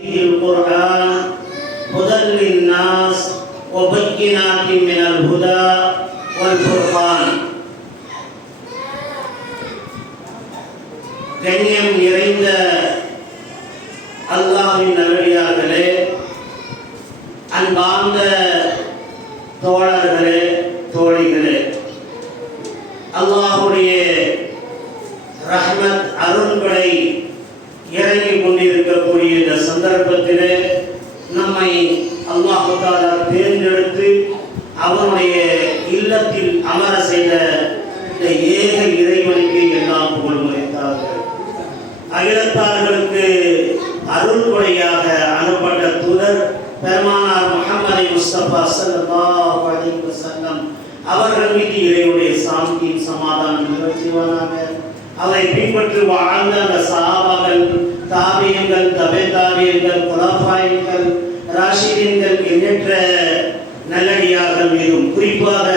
القرآن هدى للناس وبينات من الهدى والفرقان. கண்ணியம் நிறைந்த அல்லாஹ்வின் நல்லடியார்களே, அன்பார்ந்த தோழர்களே, தோழிகளே, அல்லாஹ்வுடைய ரஹ்மத் அருள்களை இறங்கிக் கொண்டிருக்கக்கூடிய இந்த சந்தர்ப்பத்திலே நம்மை அல்லாஹ் தஆலா தேர்ந்தெடுத்து அவனுடைய இல்லத்தில் அமர செய்த இந்த ஏக இறைவனுக்கு எல்லாம் புகழ் முறைத்தார்கள். அகிலத்தார்களுக்கு அருள் கொடையாக அனுப்பப்பட்ட தூதர் பெருமானார் முஹம்மது முஸ்தபா ஸல்லல்லாஹு அலைஹி வஸல்லம் அவர்கள் மீது இறைவனுடைய சாந்தியும் சமாதானம் நிலவுவதாக. அவரை பின்பற்றி வாழ்ந்த அந்த சஹாபாக்கள், தாபியங்கள், தபே தாபியங்கள், குலாஃபாயின்கள், ராஷிதீன்கள் எண்ணற்ற நல்லடியார்கள் மீதும் குறிப்பாக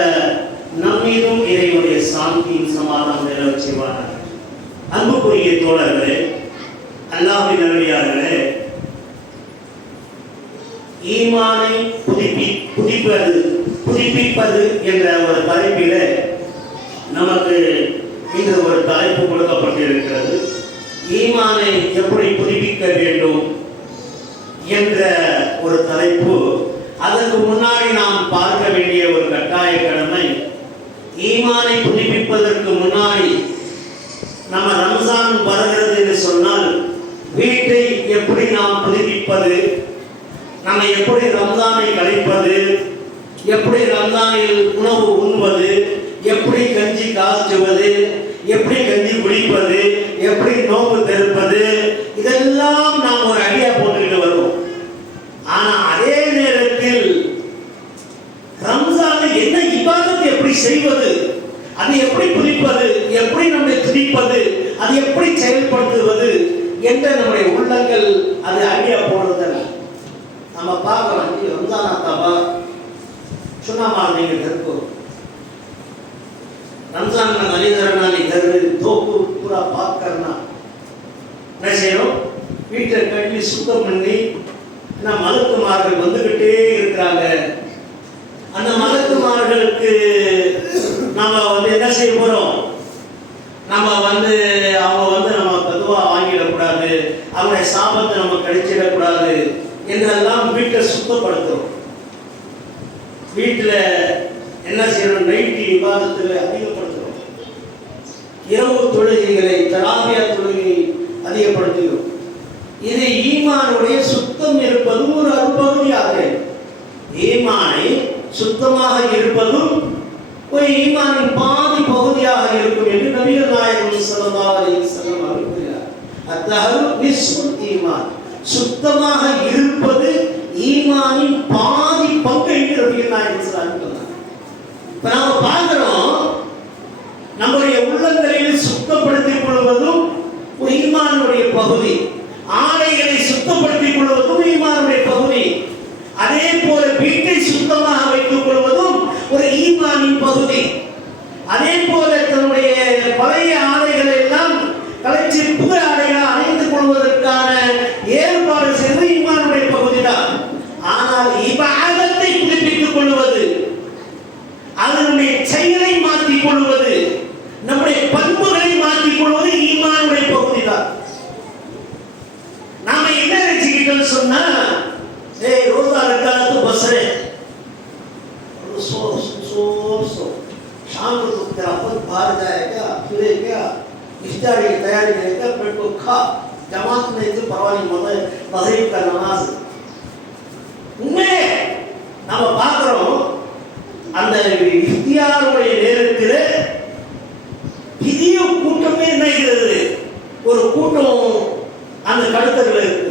நம் மீதும் இறைவனுடைய சாந்தியும் சமாதானம் நிலவுவதாக. அன்புக்குரிய தோழர்களே, அல்லாஹ்வின் நல்லடியார்களே, ஈமானை புதுப்பிப்பது என்ற ஒரு தலைப்பில் நமக்கு இன்று ஒரு தலைப்பு கொடுக்கப்பட்டிருக்கிறது. ஈமானை எப்படி புதுப்பிக்க வேண்டும் என்ற ஒரு தலைப்பு. அதற்கு முன்னாடி நாம் பார்க்க வேண்டிய ஒரு கட்டாய கடமை, ஈமானை புதுப்பிப்பதற்கு முன்னாடி நம்ம ரம்ஜான் வருகிறது என்று சொன்னால் வீட்டை எப்படி நாம் புதுப்பிப்பது, நம்ம எப்படி ரம்ஜானை கழிப்பது, எப்படி ரம்ஜானில் உணவு உண்பது, எப்படி கஞ்சி காய்ச்சுவது, எப்படி கஞ்சி குடிப்பது, எப்படி நோன்பு தடுப்பது, இதெல்லாம் நாம் ஒரு ஐடியா போட்டுக்கிட்டு வருவோம். ஆனா அதே நேரத்தில் ரம்ஜானில் என்ன இபாதத் எப்படி செய்வது, அது எப்படி புரிப்பது, எப்படி நம்மை துதிப்பது, அது எப்படி செயல்படுத்துவது என்ற நம்முடைய உள்ளங்கள் அது ஐடியா போடுறதில்ல. நம்ம பார்க்கலாம், ரம்ஜான் ஆத்தாபா சுனாமா நீங்கள் இருக்கும் रमजान में गली करना नहीं, घर दो पूरा पाक करना ऐसे हो வீட்டை கட்டி சுத்தம் பண்ணி மலக்குமார்கள் வந்துகிட்டே இருக்கிறாங்க. அந்த மலக்குமார்களுக்கு நம்ம என்ன செய்ய போறோம், நம்ம அவங்க நம்ம பதுவா வாங்கிடக்கூடாது, அவங்களுடைய சாபத்தை நம்ம கழிச்சிடக்கூடாது என்றெல்லாம் வீட்டை சுத்தப்படுத்துறோம். வீட்டில் என்ன செய்யணும், நைட்டி விவாதத்தில் அதிகப்படுத்துகிறோம், இரவு தொழுகைகளை, தராவியா தொழுகையை அதிகப்படுத்துகிறோம். இது ஈமானுடைய சுத்தம் இருப்பதும் ஒரு அற்பகுதியாக, ஈமானை சுத்தமாக இருப்பதும் ஒரு ஈமானின் பாதி பகுதியாக இருக்கும் என்று நபிகள் நாயகம் ஸல்லல்லாஹு அலைஹி வஸல்லம் கூறினார். அத்தஹரு நிஸ்ஃபுல் ஈமான், சுத்தமாக இருப்பது ஈமானின் பாதி பங்கு என்று நபிகள் நாயகம் சொன்னார். இப்ப நாம பார்க்கிறோம், நம்முடைய உள்ளங்களில் சுத்தப்படுத்திக் கொள்வதும் ஒரு ஈமானுடைய பகுதி, ஆடைகளை சுத்தப்படுத்திக் கொள்வதும் ஈமானுடைய பகுதி, அதே போல வீட்டை சுத்தமாக வைத்துக் கொள்வதும் ஒரு ஈமானின் பகுதி. அதே போல தன்னுடைய பழைய ஆடைகளை எல்லாம் கலைச்சி புது ஆடைகளை அணிந்து கொள்வதற்கான ஏற்பாடு செய்வது ஈமானுடைய பகுதி தான். ஆனால் இபாதத்தை புதுப்பித்துக் கொள்வது, அதனுடைய செயலை மாற்றிக் கொள்வது, நம்முடைய பண்புகளை மாற்றிக் கொள்வது ஈமானுடைய பகுதி தான். நாம என்ன நினைச்சுக்கிட்டோம் சொன்னா, ரோஜா रखा बस रहे शाम को तेरा खुद बाहर जाएगा, फिरे क्या इफ्तारी की तैयारी करेगा, पेट को खा, जमात नहीं तो परवानी मज़हब का नमाज उनमें நம்ம பார்க்கிறோம். அந்த இஃப்தியாருடைய நேரத்தில் பெரிய கூட்டமே நினைக்கிறது, ஒரு கூட்டம் அந்த கடத்தல இருக்கு.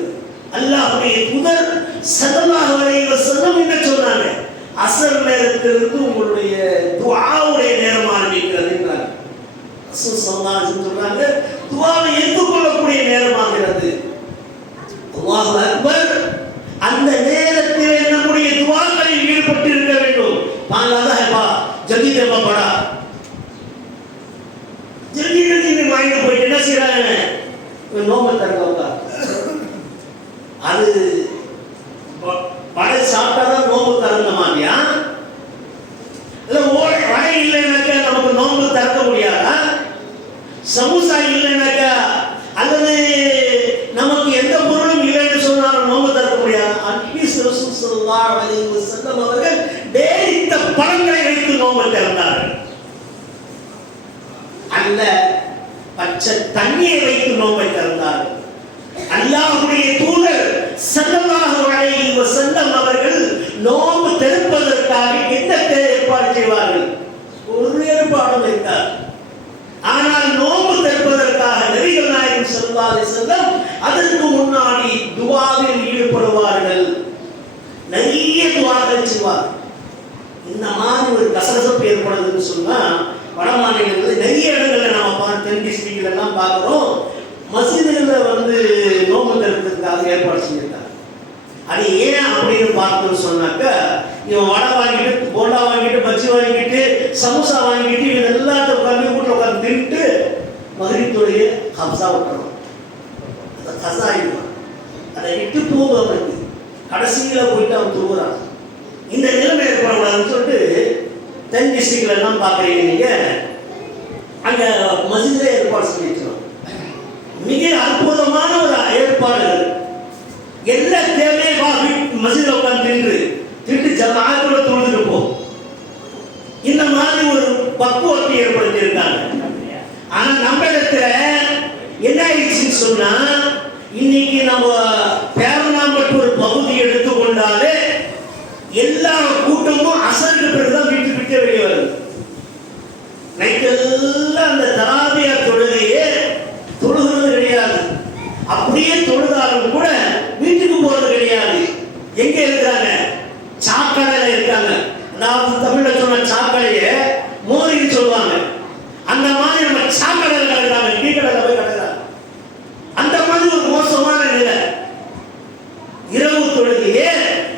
அல்லாஹ்வுடைய தூதர் ஸல்லல்லாஹு அலைஹி வஸல்லம் என்ன சொன்னாங்க, அஸ்ர் நேரத்திலிருந்து உங்களுடைய துஆவுடைய நேரம் ஆரம்பிக்கிறது என்றாங்க. ரசூல் ஸல்லல்லாஹு அலைஹி வஸல்லம் சொன்னாங்க, துஆவை ஏற்றுக்கொள்ளக்கூடிய நேரமாகிறது. அல்லாஹு அக்பர். அந்த நேரத்தில் நம்முடைய துஆக்களில் ஈடுபட்டு இருக்க வேண்டும். பாலாதா ஹைபா ஜல்தி தேவா படா ஜல்தி ஜல்தி வாங்கி போய் என்ன செய்யறாங்க, நோம்பு தரங்க அது நோன்பு திறந்தார்கள். அல்ல, பச்சை தண்ணீரை வைத்து நோன்பை திறந்தார்கள். அல்லாஹ்வுடைய தூதர் ஸல்லல்லாஹு அலைஹி வஸல்லம் அவர்கள் நோன்பு திறப்பதற்காக என்ன ஏற்பாடு செய்வார்கள்? ஒரு ஏற்பாடும் இருக்காது. ஆனால் நோன்பு திறப்பதற்காக நபிகள் நாயகம் ஸல்லல்லாஹு அலைஹி வஸல்லம் அதற்கு முன்னாடி துஆவில் ஈடுபடுவார்கள். நிறைய துஆக்கள் செய்வார்கள். இந்த மாதிரி ஒரு கசகசப்பு ஏற்படுதுன்னு சொன்னா வட மாநிலங்களில் நிறைய இடங்கள்ல நாம பார்த்து தென் டிஸ்ட்ரிக்ட்ல எல்லாம் பார்க்கிறோம். மசீதுகளில் நோன்பு திறக்கிறதுக்காக ஏற்பாடு செஞ்சிருக்காங்க. அது ஏன் அப்படின்னு பார்த்தோம்னு சொன்னாக்க, இவன் வடை வாங்கிட்டு, போண்டா வாங்கிட்டு, பஜ்ஜி வாங்கிட்டு, சமோசா வாங்கிட்டு, இவன் எல்லாத்தையும் உட்காந்து வீட்டில் உட்காந்து தின்ட்டு மதுரைத்துடைய கப்சா விட்டுறோம். அதை கசாயிடுவான். அதை இட்டு தூங்குவதற்கு கடைசியில் போயிட்டு அவன் தூங்குறான். இந்த நிலைமை ஏற்படக்கூடாதுன்னு சொல்லிட்டு தென் டிஸ்ட்ரிக்ட்ல எல்லாம் பார்க்குறீங்க நீங்க, அங்கே மசீதில் ஏற்பாடு செஞ்சிருக்கிறோம். மிக அற்புதமான ஒரு ஏற்பாடு. எல்லா தேவையும் வா மசீதில் உட்காந்து தின்று ஜமாஅத்தோட தொழுதுட்டு போ. இந்த மாதிரி ஒரு பக்குவத்தை ஏற்படுத்தி இருக்காங்க. ஆனா நம்ம இடத்துல என்ன ஆயிடுச்சுன்னு சொன்னா, இன்னைக்கு நம்ம பேரணாம்பட்டு பகுதி எடுத்துக்கொண்டாலே எல்லா கூட்டமும் அசருக்கு பிறகுதான் வீட்டு விட்டு வெளியே வருது. நைட்டெல்லாம் அந்த தராபியா தொழுகையே தொழுகிறது கிடையாது. அப்படியே தொழுதாலும் கூட வீட்டுக்கு போறது கிடையாது. எங்க இருக்கிறாங்க? சாக்கடையில இருக்காங்க. அதாவது தமிழ்ல சொன்ன சாக்கடையை மோரின்னு சொல்லுவாங்க. அந்த மாதிரி நம்ம சாக்கடையில கிடக்குறாங்க, டீ கடையில போய் கிடக்குறாங்க. அந்த மாதிரி ஒரு மோசமான நிலை. இரவு தொழுகையே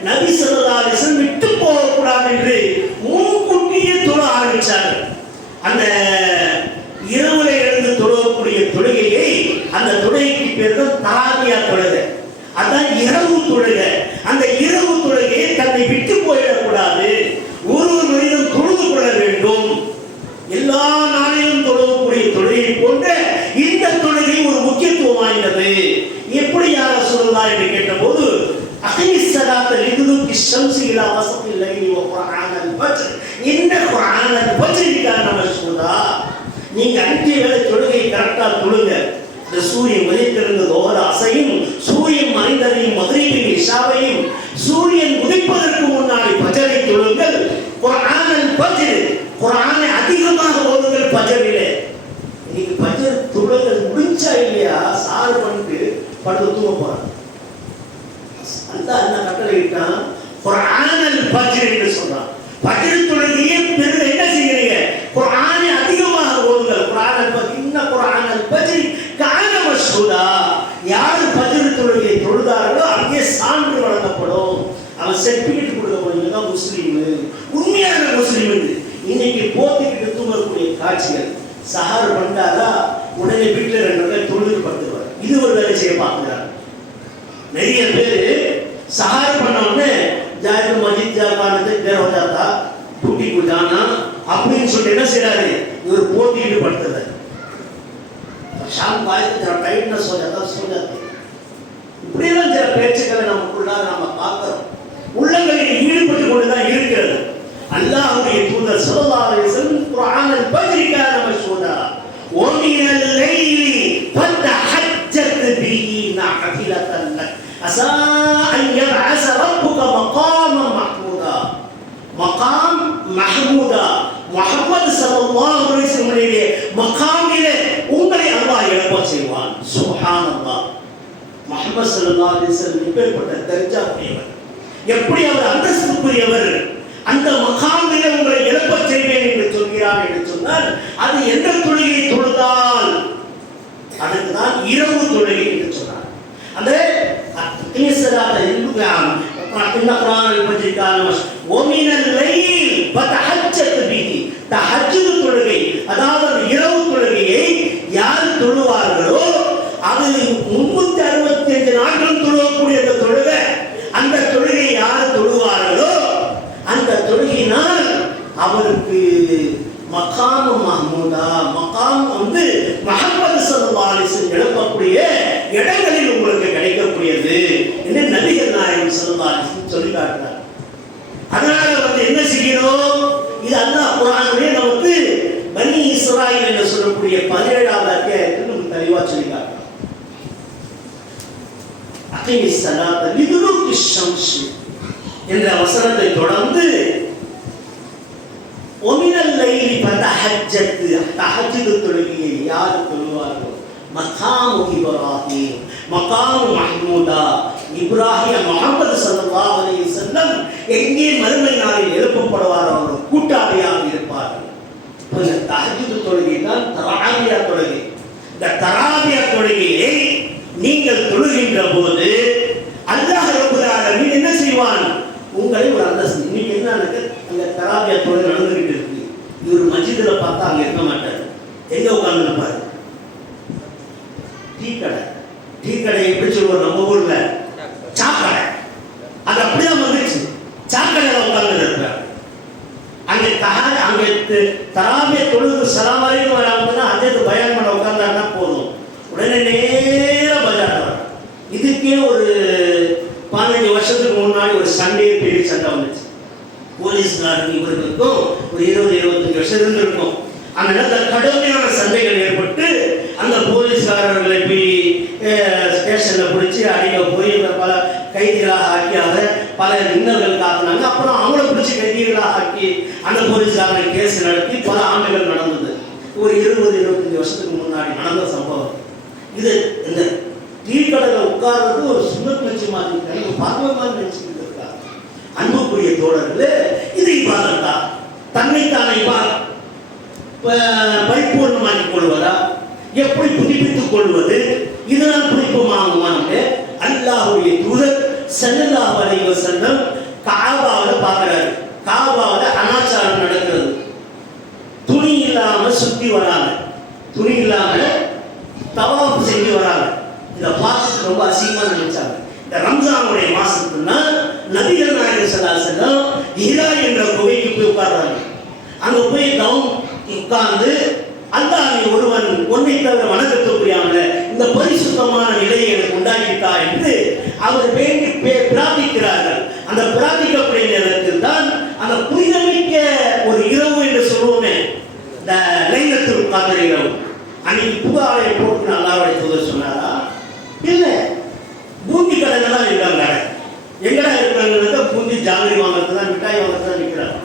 நபி ஸல்லல்லாஹு அலைஹி வஸல்லம் விட்டு போகக்கூடாது என்று முன்கூட்டியே தொழ ஆரம்பிச்சார்கள். அந்த இரவுல எழுந்து தொழக்கூடிய தொழுகையை, அந்த தொழுகைக்கு பேர் தான் தராவியா தொழுகை. அதான் இரவு தொழுகை. அந்த இரவு தொழுகையை தன்னை விட்டு போயிடக்கூடாது. ஒரு மனிதன் தொழுது கொள்ள வேண்டும். எல்லா நாளிலும் தொழக்கூடிய தொழுகை போன்ற இந்த தொழுகை ஒரு முக்கியத்துவம் வாய்ந்தது. எப்படி யார சொல்லலாம் என்று கேட்டபோது, அகிஸ்ஸலாத்த லிதுலுகி ஷம்ஸி இலா வஸத்தில் லைலி வ குர்ஆனல் ஃபஜ்ர் இன்ன குர்ஆனல் ஃபஜ்ரி கான மஷ்ஹூதா. நீங்க 5 வேளை தொழுகை கரெக்டா தொழுங்க. இந்த சூரியன் உதித்திருந்த ஓர அசையும், சூரியன் மறைந்ததையும், மக்ரிபையும், இஷாவையும், சூரியன் உதிப்பதற்கு முன்னாடி ஃபஜ்ரை தொழுங்கள். குர்ஆனல் ஃபஜ்ர், குர்ஆனை அதிகமாக ஓதுங்கள் ஃபஜ்ரிலே. நீங்க ஃபஜ்ர் தொழுகல் முடிஞ்சா இல்லையா, சார் பண்ணிட்டு படுத்து தூங்க போறாங்க. அல்லாஹ் என்ன கட்டளை இட்டான்? குர்ஆனல் ஃபஜ்ர் என்று சொல்றான். ஃபஜ்ர் தொழுகையை பெரிய என்ன செய்யறீங்க? குர்ஆனை அதிகமாக ஓதுங்கள். குர்ஆனல் ஃபஜ்ர் இன்ன குர்ஆனல் ஃபஜ்ர் கான மஷ்ஹூதா. யார் ஃபஜ்ர் தொழுகையை தொழுதார்களோ அங்கே சான்று வழங்கப்படும். அவன் சர்டிபிகேட் கொடுக்கப்படுங்க தான் முஸ்லீம், உண்மையான முஸ்லீம். இன்னைக்கு போத்திக்கிட்டு தூங்கக்கூடிய காட்சிகள். சஹர் பண்ணாரா உடனே வீட்டில் 2 பேர் தொழுது படுத்துவார். இது ஒரு வேலை செய்ய பார்க்கிறார். நிறைய பேர் सहार பண்ணவனே जाए तो मस्जिद जाना तो देर हो जाता ड्यूटी को जाना அப்படின்னு சொல்லி என்ன செய்றாரு இவர் போட்டிட்டு படுத்துறாரு शाम को आए तो जरा टाइटनेस हो जाता सो जाते இப்படி எல்லாம் சில பேச்சுக்களை நமக்குள்ள நாம பார்க்கிறோம் உள்ளங்களில் ஈடுபட்டு கொண்டு தான் இருக்கிறது அல்லாஹ்வுடைய தூதர் ஸல்லல்லாஹு அலைஹி வஸல்லம் குர்ஆனல் ஃபஜ்ரி கான மஷ்ஹூதா வ மினல் லைலி ஃபதஹஜ்ஜத் பிஹி நஃபிலத்தன் லக் அஸா அன் யபஅஸ ரப்புக மகாமன் மஹ்மூதா மகாம் மஹ்மூதா முஹம்மது ஸல்லல்லாஹு அலைஹி வஸல்லம் மகாமிலே உங்களை அல்லாஹ் எழுப்ப செய்வான் சுப்ஹானல்லாஹ் முஹம்மது ஸல்லல்லாஹு அலைஹி வஸல்லம் எப்பேற்பட்ட தர்ஜா உடையவர் எப்படி அவர் அந்தஸ்துக்குரியவர் அந்த மகாமிலே உங்களை எழுப்ப செய்வேன் என்று சொல்கிறார் என்று சொன்னால் அது எந்த தொழுகையை தொழுதால் அதுக்கு தான் இரவு தொழுகை என்று சொன்னார் அந்த இஸ்ஸலாத இல்லுகாம் குர்ஆனல் ஃபஜ்ரி கான வ மினல் லைல் ஃபதஹஜ்ஜத் பிஹி தஹஜ்ஜுத் தொழுகை அதாவது இரவு தொழுகையை யார் தொழுவார்களோ அது 365 நாட்கள் தொழக்கூடிய அந்த தொழுகை அந்த தொழுகை யார் தொழுவார்களோ அந்த தொழுகையினால் அவருக்கு மகாம் மஹ்மூதா மகாம் வந்து முஹம்மது ஸல்லல்லாஹு அலைஹி வஸல்லம் எழுப்பக்கூடிய இடங்களில் உங்களுக்கு கிடைக்கக்கூடியது என்று நபிகள் நாயகம் ஸல்லல்லாஹு அலைஹி வஸல்லம் சொல்லி காட்டுறார். அதனால வந்து என்ன செய்யணும் இது அல்லாஹ் குர்ஆனிலே நமக்கு பனி இஸ்ராயீல் என்று சொல்லக்கூடிய 17வது அத்தியாயத்தில் நமக்கு தெளிவா சொல்லி காட்டுறார். அகீமிஸ் ஸலாத்த லிதுலூகி ஷம்ஸ் என்ற வசனத்தை தொடர்ந்து ஒமினல் லைலி ஃபதஹஜ்ஜத் தஹஜ்ஜுத் தொழுகையை யார் தொழுவார்களோ மகாமு இப்ராஹிம் மகாமு மஹ்மூதா இப்ராஹிம் முஹம்மது ஸல்லல்லாஹு அலைஹி வஸல்லம் எங்கே மறுமை நாளில் எழுப்பப்படுவார் அவர்கள் கூட்டாளியாக இருப்பார்கள். இந்த தஹஜ்ஜுத் தொழுகை தான் தராவியா தொழுகை. இந்த தராவியா தொழுகையை நீங்கள் தொழுகின்ற போது அல்லாஹ் ரப்பல் ஆலமீன் என்ன செய்வான்? உங்களை ஒரு அந்தஸ்து. இன்னைக்கு என்ன அந்த தராவியா தொழுகை நடந்துகிட்டு இருக்கு. இவர் மஸ்ஜிதில் பார்த்தா அங்க இருக்க மாட்டார். எங்க உட்கார்ந்து இருப்பாரு? டீ கடை எப்படி சொல்லுவோம் நம்ம ஊர்ல? சாக்கடை. அது அப்படிதான் வந்துச்சு. சாக்கடையில உட்கார்ந்து இருப்பார். அங்கே தராவிய தொழுது சலாம் வரைக்கும் வராமன்னா அதே பயான் பண்ண உட்கார்ந்தாருன்னா போதும். உடனே நேர பஜார் வரும். இதுக்கே ஒரு 15 வருஷத்துக்கு முன்னாடி ஒரு சண்டே பெரிய சண்டை வந்துச்சு. போலீஸ்காரன் இவர்களுக்கும் ஒரு 20-25 வருஷம் இருந்திருக்கும். அந்த நேரத்தில் கடுமையான சண்டைகள் ஏற்பட்டு அந்த போலீஸ்காரர்களை போய் ஸ்டேஷன்ல பிடிச்சி அடிக்க போய் பல கைதிகளாக ஆக்கியாக பல இன்னல்களுக்கு ஆக்கினாங்க. அப்புறம் அவங்கள பிடிச்சி கைதிகளாக ஆக்கி அந்த போலீஸ்காரனை கேஸ் நடத்தி பல ஆண்டுகள் நடந்தது. ஒரு 20-25 வருஷத்துக்கு முன்னாடி நடந்த சம்பவம் இது. இந்த டீ கடையில் உட்கார்றது ஒரு சுண்ணத் நிகழ்ச்சி மாதிரி பார்க்கவே நினைச்சுக்கிட்டு இருக்காங்க. அன்புக்குரிய தோழர்களே, இது இபாதத்தா? தன்னைத்தானே பரிபூர்ணமாக்கிக் கொள்வதா? எப்படி புதுப்பித்துக் கொள்வது? இதனால் புதுப்பிக்குமாகுமா? அல்லாஹ்வுடைய தூதர் ஸல்லல்லாஹு அலைஹி வஸல்லம் காபாவை பார்க்கிறாரு. காபாவில் அனாச்சாரம் நடக்கிறது. துணி இல்லாம சுத்தி வராங்க, துணி இல்லாம தவாஃப் செஞ்சு வராங்க. இதை பார்த்துட்டு ரொம்ப அசிங்கமா நினைச்சாங்க. இந்த ரம்ஜானுடைய மாசத்துனா நபிகள் நாயகம் ஸல்லல்லாஹு அலைஹி வஸல்லம் ஹிரா என்ற குகைக்கு போய் உட்கார்றாங்க. அங்க போய் தவம் உட்கார்ந்து அல்லாஹ் நீ ஒருவன் ஒன்றை தவிர வணக்கத்துக்குரியாமல இந்த பரிசுத்தமான நிலையை எனக்கு உண்டாக்கிட்டா என்று அவர் வேண்டி பிரார்த்திக்கிறார்கள். அந்த பிரார்த்திக்கக்கூடிய நேரத்தில் தான் அந்த புனிதமிக்க ஒரு இரவு என்று சொல்லுவோமே, இந்த லைலத்துல் கத்ர் இரவு. அன்னைக்கு புகாரை போட்டு அல்லாஹ்வுடைய தூதர் சொன்னாரா? இல்ல, பூந்தி கடைகள் தான் இருக்காங்க. எங்கடா இருக்காங்க? பூந்தி ஜாங்கிரி வாங்கிறது தான், மிட்டாய் வாங்கிறது தான் நிற்கிறாங்க.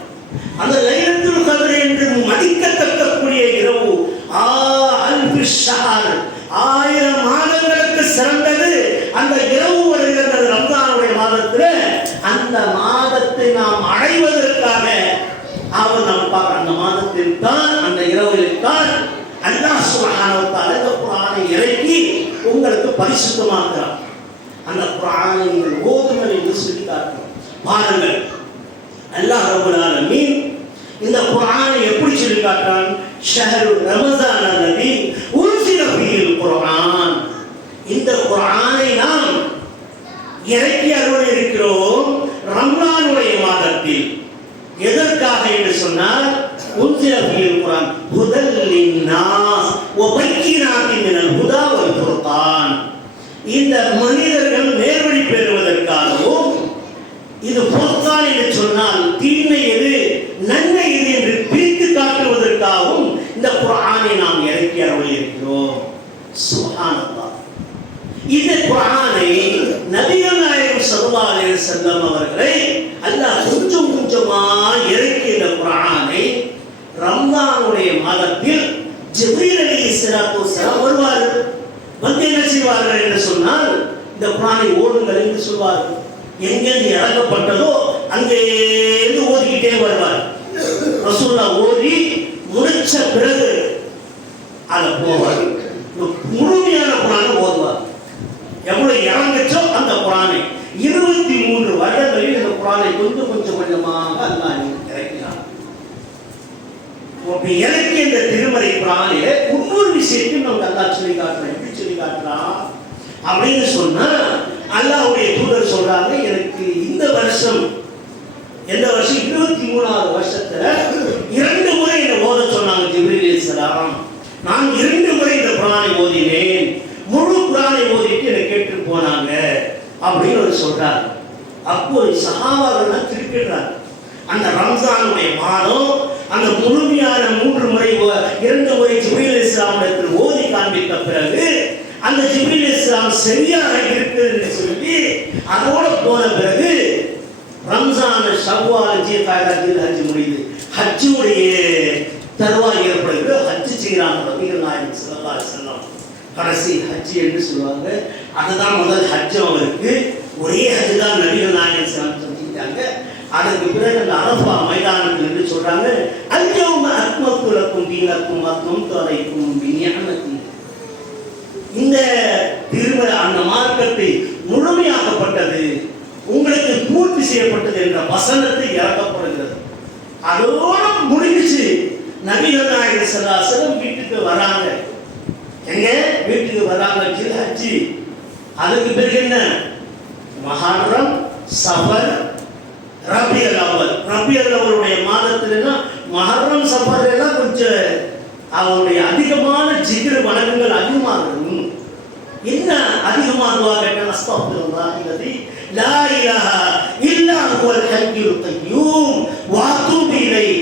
அந்த லைலத்துல் கத்ர் என்று மதிக்கத்தக்கக்கூடிய இரவு 1000 மாதங்களுக்கு சிறந்தது அந்த இரவு வருகிறது ரம்ஜானுடைய மாதத்தில். அந்த மாதத்தை நாம் அடைவதற்காக அவர் நாம் பார்க்க அந்த மாதத்தில் தான், அந்த இரவில் தான் அல்லாஹ் சுப்ஹானஹு வ தஆலா இந்த குர்ஆனை இறக்கி உங்களுக்கு பரிசுத்தமாக்குறார். அந்த குர்ஆனை நீங்கள் ஓதுங்கள் என்று சொல்லி காட்டுறார். பாருங்கள், அல்லாஹ் ரப்பல் ஆலமீன் இந்த குர்ஆனை எப்படி சொல்லி காட்டுறான்? ஷஹரு ரமஸான் அல்லதி உன்சில ஃபீல் குர்ஆன். இந்த குர்ஆனை நாம் இறக்கி அருள் இருக்கிறோம் ரமலானுடைய மாதத்தில். எதற்காக என்று சொன்னால் உன்சில ஃபீல் குர்ஆன் ஹுதல் லின்னாஸ் வ பையினாத்தின் மினல் ஹுதா வல் ஃபுர்கான். இந்த மனிதர்கள் நேர்வழி பெறுவதற்காகவும், இது ஃபுர்கான் என்று சொன்னால் தீமை எது நன்மை எது என்று பிரித்து காட்டுவதற்காகவும் இந்த குர்ஆனை நாம் இறக்கி அருள் இருக்கிறோம். சுப்ஹானல்லாஹ். இந்த குர்ஆனை நபிகள் நாயகம் ஸல்லல்லாஹு அலைஹி வஸல்லம் அவர்களை அல்லாஹ் கொஞ்சம் கொஞ்சமா இறக்கிய இந்த குர்ஆனை ரமலானுடைய மாதத்தில் ஜிப்ரீல் அலைஹிஸ்ஸலாத்து வஸலாம் வருவார்கள். வந்து என்ன செய்வார்கள் என்று சொன்னால் இந்த குர்ஆனை ஓதுங்கள் என்று சொல்வார்கள். எங்கேருந்து இறக்கப்பட்டதோ அங்கேருந்து ஓதிக்கிட்டே வருவார். ரசூலுல்லாஹ் ஓதி முடிச்ச பிறகு அதை போவார். முழுமையான குர்ஆனை ஓதுவார். எவ்வளவு இறங்குச்சோ அந்த குர்ஆனை 23 வருடங்களில் இந்த குர்ஆனை கொஞ்சம் கொஞ்சமாக அல்லாஹ் இறக்கினார். அப்படி இறக்கிய இந்த திருமறை குர்ஆனிலே இன்னொரு விஷயத்தையும் நம்ம அல்லாஹ் சொல்லி காட்டுறான். எப்படி சொல்லி காட்டுறான் அப்படின்னு சொன்னா, அல்லாஹ்வுடைய தூதர் சொல்றாங்க, எனக்கு இந்த வருஷம் எந்த வருஷம் 23வது வருஷத்துல 2 முறை என்ன ஓத சொன்னாங்க ஜிப்ரீல் அலைஹிஸ்ஸலாம். நான் 2 முறை இந்த குர்ஆனை ஓதினேன். முழு குர்ஆனை ஓதிட்டு என்னை கேட்டு போனாங்க அப்படின்னு அவர் சொல்றாரு. அப்போ சஹாபாக்கள் திருப்பிடுறாங்க. அந்த ரம்ஜானுடைய மாதம் அந்த முழுமையான 2 முறை ஜிப்ரீல் அலைஹிஸ்ஸலாமிடத்தில் ஓதி காண்பித்த பிறகு அந்த ஜிப்ரீல் அலைஹிஸ்ஸலாம் சரியாக இருக்குன்னு சொல்லி அதோட போன பிறகு ரம்ஜான், ஷவ்வால், ஜில்காதா, ஹஜ் முடியுது. ஹஜ்ஜுடைய தருவாய் ஏற்படுகிறது. ஹஜ் செய்கிறாங்க நபிகள் நாயகம் ஸல்லல்லாஹு அலைஹி வஸல்லம். கடைசி ஹஜ் என்று சொல்லுவாங்க. அதுதான் முதல் ஹஜ். அவருக்கு ஒரே ஹஜ் தான் நபிகள் நாயகம் செஞ்சுட்டாங்க. அதற்கு பிறகு அந்த அரஃபா மைதானத்தில் என்று சொல்றாங்க, அல்யௌம அக்மல்து லக்கும் தீனக்கும் வஅத்மம்து அலைக்கும் பிநிஅமதி. இந்த திருமண அந்த மார்க்கத்தை முழுமையாக்கப்பட்டது, உங்களுக்கு பூர்த்தி செய்யப்பட்டது என்ற வசனத்தை இறக்கப்படுகிறது. அதோட முடிஞ்சிச்சு. நபிகள் நாயகம் ஸல்லல்லாஹு அலைஹி வஸல்லம் வீட்டுக்கு வராங்க. எங்க வீட்டுக்கு வராங்க? ஹஜ். அதுக்கு பிறகு என்ன? முஹர்ரம், சஃபர், ரபியுல் அவ்வல். ரபியுல் அவ்வலுடைய மாதத்துல முஹர்ரம், சஃபர் எல்லாம் கொஞ்சம் அவருடைய அதிகமான ஜிக்ர் வணக்கங்கள் அதிகமாகும். என்ன அதிகமாகுவாங்க? அஸ்தக்ஃபிருல்லாஹ் அல்லதி லா இலாஹா இல்லா ஹுவல் ஹய்யுல் கய்யூம் வ அத்தூபு இலைஹி.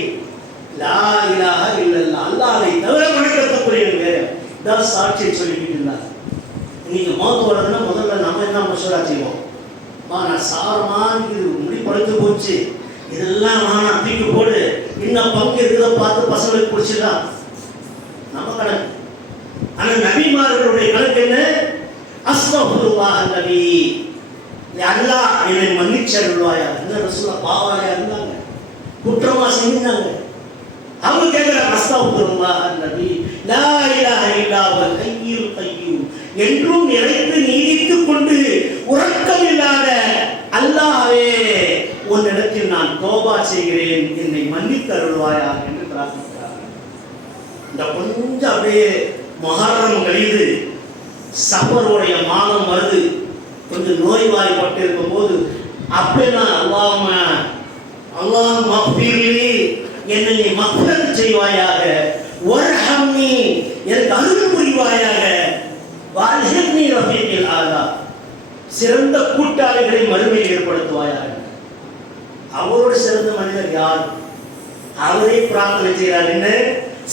லா இலாஹா இல்லல்லாஹ், அல்லாஹ்வை தவிர வணக்கத்துக்குரியவன் வேற. இதான் சாட்சியை சொல்லிக்கிட்டு இருந்தார். இன்னைக்கு மௌத் வரதுன்னா முதல்ல நம்ம என்ன மசூரா செய்வோம்? நான் சாரமாக முடி பழுத்து போச்சு, இதெல்லாம் நான் தூக்கி போடு, இன்னும் பங்கு இருக்கிறத பார்த்து பசங்களுக்கு பிடிச்சிடலாம், நம்ம கணக்கு. ஆனால் நபிமார்களுடைய கணக்கு என்ன? அஸ்தக்ஃபிருல்லாஹ் அல்லதி, அல்லாஹ் என்னை மன்னிச்சருள்வாயா. என்ன ரசூலுல்லாஹ் பாவாயா இருந்தாங்க, குற்றமா செஞ்சாங்க. அவங்க கேட்கிறாங்க, அஸ்தக்ஃபிருல்லாஹ் அல்லதி லா இலாஹா இல்லா ஹுவல் ஹய்யுல் கய்யூம், என்றும் நிலைத்து நீடித்துக் கொண்டு உறக்கம் இல்லாத அல்லாஹ்வே, உன்னிடத்தில் நான் தௌபா செய்கிறேன், என்னை மன்னித்து அருள்வாயா என்று பிரார்த்திக்கிறார். இந்த கொஞ்சம் அப்படியே முஹர்ரம் கழியுது, சஃபருடைய மாதம் வருது. கொஞ்சம் நோய்வாய்ப்பட்டு இருக்கும் போது அப்பனா அல்லாஹ் மக்ஃபிர்லி, என்னை மக்ஃபிரத் செய்வாயாக, வர்ஹம்னி, எனக்கு அருள் புரிவாயாக, வஅல்ஹிக்னி ரஃபீகில் ஆலா, சிறந்த கூட்டாளிகளை மறுமையில் ஏற்படுத்துவாயாக. அவரோட சிறந்த மனிதர் யார்? அவரே பிரார்த்தனை செய்கிறார். என்ன?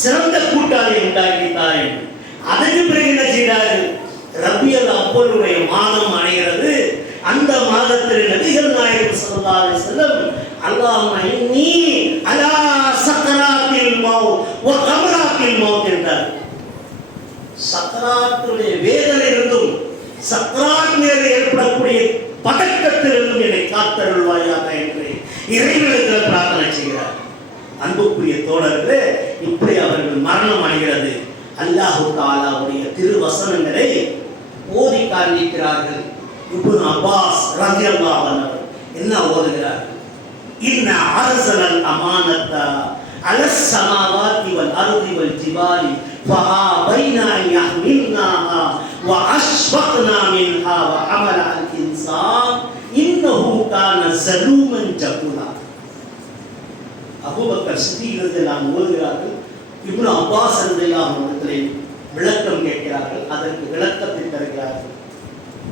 சிறந்த கூட்டாளி உண்டாக்கிட்டார். அதற்கு பிறகு என்ன செய்கிறார்கள்? ரபியுல் அவ்வலுடைய மாதம் அடைகிறது. அந்த மாதத்தில் நபிகள் நாயகம் ஸல்லல்லாஹு அலைஹி வஸல்லம் அல்லாஹும்ம இன்னி அலா சக்ராத்தில் மௌத் வ கமராத்தில் மௌத் என்றார். சக்ராத்துடைய வேதனையிலிருந்தும் சக்ராத் மேல் ஏற்படக்கூடிய பதட்டத்திலிருந்தும் என்னை காத்தருள்வாயாக என்று இறைவனிடத்தில் பிரார்த்தனை செய்கிறார். அன்புக்குரிய தோழர்களே, இப்படி அவர்கள் மரணம் அடைகிறது. அல்லாஹ் தஆலாவுடைய திருவசனங்களை ஓதி காண்பிக்கிறார்கள். இப்னு அப்பாஸ் ரலியல்லாஹு அன்ஹு என்ன ஓதுகிறார்கள்? இன்ன அரசல் அமானத அலஸ் ஸமாவாதி வல் அர்தி வல் ஜிபாலி ஃபஆபைனா யஹ்மில்னாஹா வ அஷ்ஃபக்னா மின்ஹா வ ஹமல அல் இன்சான் இன்னஹு கான ஸலூமன் ஜஹூலா. அபூபக்கர் சித்திக் ரலியல்லாஹு ஓதுகிறார்கள். இப்னு அப்பாஸ் ரலியல்லாஹு அன்ஹு விளக்கம் கேட்கிறார்கள். அதற்கு விளக்கத்தை தருகிறார்கள்.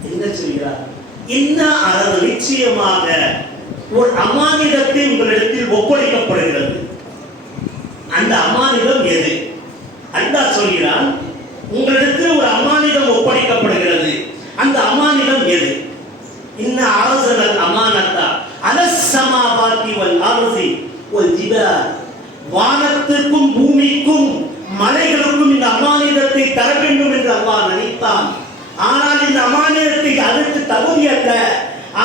என்ன சொல்கிறார்கள்? என்ன அறது, நிச்சயமாக ஒரு அமானிதத்தை உங்களிடத்தில் ஒப்படைக்கப்படுகிறது. அந்த அமானிதம் எது? அல்லாஹ் சொல்கிறான், உங்களிடத்தில் ஒரு அமானிதம் ஒப்படைக்கப்படுகிறது. அந்த அமானிதம் எது? இன்ன அரசல் அமானத்தா அலஸ் ஸமாவாதி வல் அர்தி வல் ஜிபால், வானத்திற்கும் பூமிக்கும் மலைகளுக்கும் இந்த அமானிதத்தை தர வேண்டும் என்று அல்லாஹ் நினைத்தான். ஆனால் இந்த அமானிதத்தை அதற்கு தகுதி அல்ல.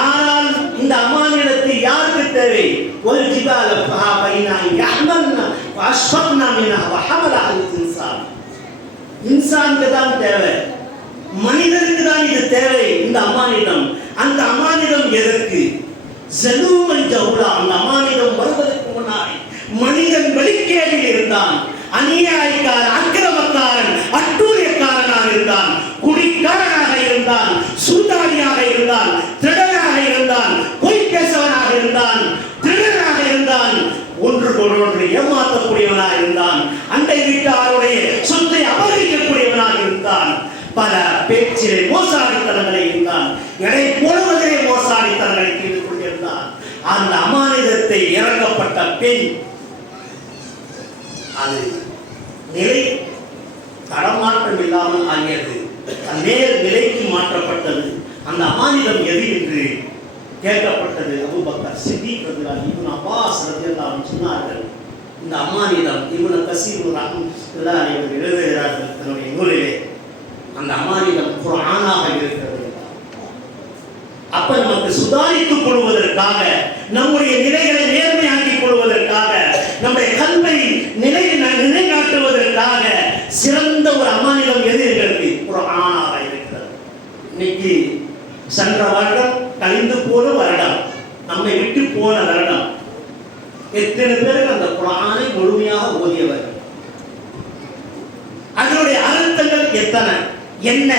ஆனால் இந்த அமானிதத்தை யாருக்கு தேவை? வல் ஜிபால ஃபஹபைனா யஹ்மல்னா வஅஷ்ஃபக்னா மின்ஹா வஹமலஹா அல் இன்சான். இன்சானுக்கு தான் தேவை, மனிதனுக்கு தான் இது தேவை இந்த அமானிதம். அந்த அமானிதம் எதற்கு? ஸலூமன் ஜஹூலா. அந்த அமானிதம் வருவதற்கு முன்னாடி மனிதன் வெளிக்கேடில் இருந்தான், அநியாயக்காரன், அக்கிரமக்காரன், அட்டூழியக்காரனாக இருந்தான், குடிக்காரனாக இருந்தான், சூதாடியாக இருந்தான், திருடனாக இருந்தான், பொய் பேசவனாக இருந்தான், திருடனாக இருந்தான், ஒன்று கொண்டு ஏமாற்றக்கூடியவனாக இருந்தான், அண்டை வீட்டாருடைய சொத்தை அபகரிக்கக்கூடியவனாக இருந்தான், பல பேச்சிலே மோசாடித்தனங்களை இருந்தான், எடை போடுவதிலே மோசாடித்தனங்களை செய்து கொண்டிருந்தான். அந்த அமானிதத்தை இறக்க வைக்கப்பட்ட பெண் அது நிலை தடமாற்றம் இல்லாமல் ஆகியது, நேர் நிலைக்கு மாற்றப்பட்டது. அந்த அமானிதம் எது என்று கேட்கப்பட்டது. அபூபக்கர் சித்திக் ரலியல்லாஹு அன்ஹு, இப்னு அப்பாஸ் ரலியல்லாஹு அன்ஹு சொன்னார்கள், இந்த அமானிதம் இப்னு கஸீர் ரஹ்மத்துல்லாஹி அலைஹி எழுதுகிறார்கள் தன்னுடைய நூலிலே, அந்த அமானிதம் குர்ஆனாக இருக்கிறது. அப்ப நமக்கு சுதாரித்துக் கொள்வதற்காக, நம்முடைய நிலைகளை நேர்மையாக்கிக் கொள்வதற்காக, நம்முடைய கல்வை நிலைநாட்டுவதற்காக சிறந்த ஒரு அமானிதம் எது இருக்கிறது? குர்ஆனாக இருக்கிறது. இன்னைக்கு சென்ற வருடம், கழிந்து போன வருடம், நம்மை விட்டு போன வருடம், எத்தனை பேருக்கு அந்த குர்ஆனை முழுமையாக ஓதியவர்கள்? அதனுடைய அர்த்தங்கள் எத்தனை, என்ன,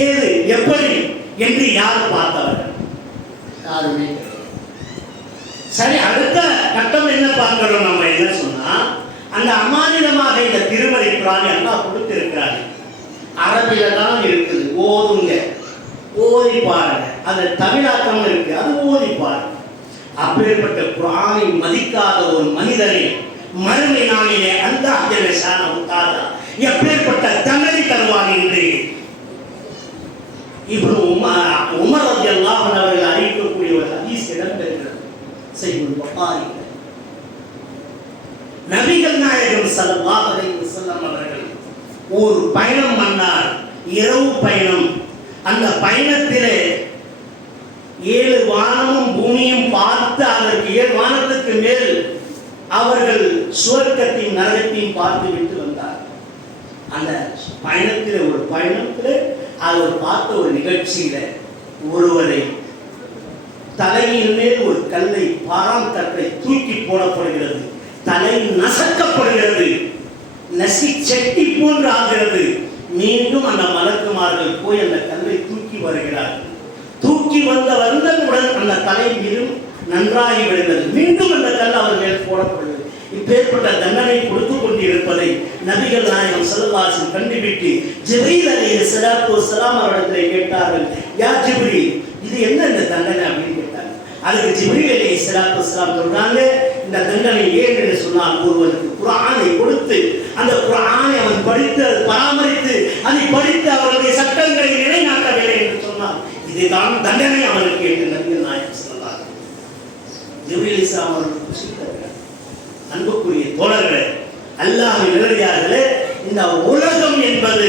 ஏது, எப்படி என்று யார் பார்த்தவர்கள்? யாருமே. சரி, அடுத்த கட்டம் என்ன பார்க்கிறோம்? நம்ம என்ன சொன்னா, அந்த அமானிதமாக இந்த திருமறை குர்ஆனை அல்லாஹ் கொடுத்திருக்கிறார். அரபில தான் இருக்குது, ஓதுங்க, ஓதி பாருங்க. அது தமிழாக்கம் இருக்கு, அது ஓதி பாருங்க. அப்பேற்பட்ட குர்ஆனை மதிக்காத ஒரு மனிதனை மறுமை நாளிலே அல்லாஹ் ஜல்ல ஷானஹு தஆலா எப்பேற்பட்ட தண்டனை தருவான் என்று இப்னு உமர் ரலியல்லாஹு அன்ஹு அவர்கள் அறிவிக்கக்கூடிய ஒரு ஹதீஸ் இடம்பெறுகிறது சஹீஹுல் புகாரி. நபிகள் நாயகம் ஸல்லல்லாஹு அலைஹி வஸல்லம் அவர்கள் ஒரு பயணம் பண்ணார், இரவு பயணம். அந்த பயணத்திலே 7 வானமும் பூமியும் பார்த்து, அதற்கு 7 வானத்துக்கு மேல் அவர்கள் சுவர்க்கத்தையும் நரகத்தையும் பார்த்து விட்டு வந்தார். அந்த பயணத்திலே, ஒரு பயணத்திலே அவர் பார்த்த ஒரு நிகழ்ச்சியில ஒருவரை தலையின் மேல் ஒரு கல்லை, பாராம் கற்றை தூக்கி போடப்படுகிறது, தலை நசக்கப்படுகிறது, நசி செட்டி போன்று ஆகிறது. மீண்டும் அந்த மலக்குமார்கள் போய் அந்த கல்லை தூக்கி வருகிறார்கள். தூக்கி வந்தவுடன் அந்த தலை மீதும் நன்றாகி விடுகிறது. மீண்டும் அந்த கல் அவர் மேல் போடப்படுகிறது. இப்பேற்பட்ட தண்டனை கொடுத்து கொண்டிருப்பதை நபிகள் நாயகம் ஸல்லல்லாஹு அலைஹி வஸல்லம் கண்டுபிட்டு ஜிப்ரீல் அலைஹிஸ்ஸலாத்து வஸ்ஸலாம் அவரிடத்திலே கேட்டார்கள், யா ஜிப்ரீல், இது என்ன இந்த தண்டனை அப்படின்னு கேட்டாங்க. அதுக்கு ஜிப்ரீல் அலைஹிஸ்ஸலாத்து வஸ்ஸலாம் சொல்றாங்க, இந்த தண்டனை ஏன் என்று சொன்னால், ஒருவனுக்கு குர்ஆனை கொடுத்து அந்த குர்ஆனை அவன் படித்து பராமரித்து அதை படித்து அவருடைய சட்டங்களை நிலைநாட்டவில்லை என்று சொன்னால் இதுதான் தண்டனை அவனுக்கு என்று நபிகள் நாயகம் ஸல்லல்லாஹு அலைஹி வஸல்லம் ஜிப்ரீல் இஸ்லாம் அவர்களுக்கு சொல்லிட்டார்கள். அன்புக்குரிய தோழர்களே, அல்லாஹ்வின் நல்லடியார்களே, இந்த உலகம் என்பது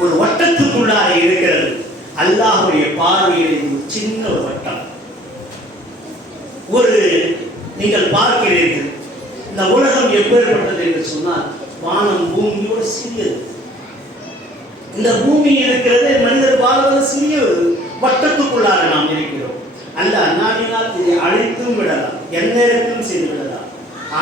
ஒரு வட்டத்துக்குள்ளாக இருக்கிறது. அல்லாஹ்வுடைய பார்வையில் ஒரு சின்ன ஒரு வட்டம். ஒரு நீங்கள் பார்க்கிறீர்கள், இந்த உலகம் எப்பேற்பட்டது என்று சொன்னால், வானம் பூமியோடு சிறியது. இந்த பூமி இருக்கிறது, மனிதர் வாழ்வது சிறிய வட்டத்துக்குள்ளாக நாம் இருக்கிறோம். அல்லாஹ் நாடினால் இதை அழைத்தும் விடலாம், எந்நேரத்திலும் செய்து விடலாம்.